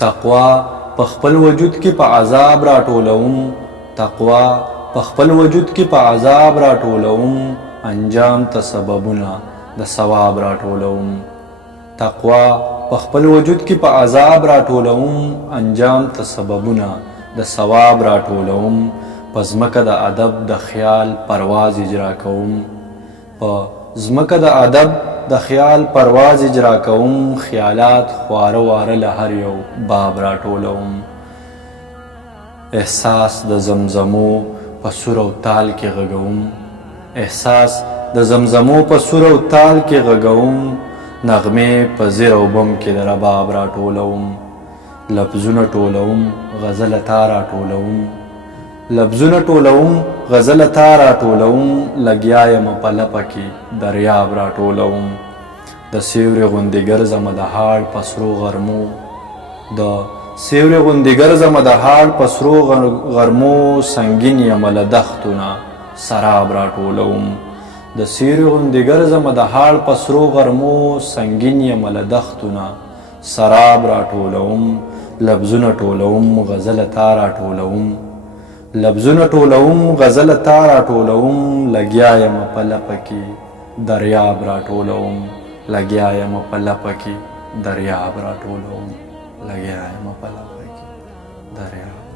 تقوا په خپل وجود کې په عذاب راټولوم، تقوا په خپل وجود کې په عذاب راټولوم، انجام ته سببونه د ثواب راټولوم. تقوا په خپل وجود کې په عذاب راټولوم، انجام ته سببونه د ثواب راټولوم. په ځمکه د ادب د خیال پرواز اجرا کوم، په ځمکه د ادب د خیال پرواز اجرا کوم، خیالات خواره واره له هر یو باب راټولوم. احساس د زمزمو په سور او تال کې غږوم، احساس د زمزمو په سور او تال کې غږوم، نغمې په زیر او بم کې د رباب راټولوم. لفظونه ټولوم غزله تا راټولوم، لفظونه ټولوم غزله تا راټولوم، لګیا یم په لپه کې دریاب راټولوم. د سیوري غوندې ګرځمه د هاړ په سرو غرمو، د سیوري غوندې ګرځمه د هاړ په سرو غرمو، سنګین یم له دښتو نه سراب راټولوم. د سیوري غوندې ګرځمه د هاړ په سرو غرمو، سنګین یم له دښتو نه سراب راټولوم. لفظونه ټولوم غزله تا راټولوم، لفظونه ټولوم غزله تا راټولوم، لګیا یم په لپه کې دریاب راټولوم، لګیا یم په لپه کې دریاب راټولوم، لګیا یم په لپه کې دریاب.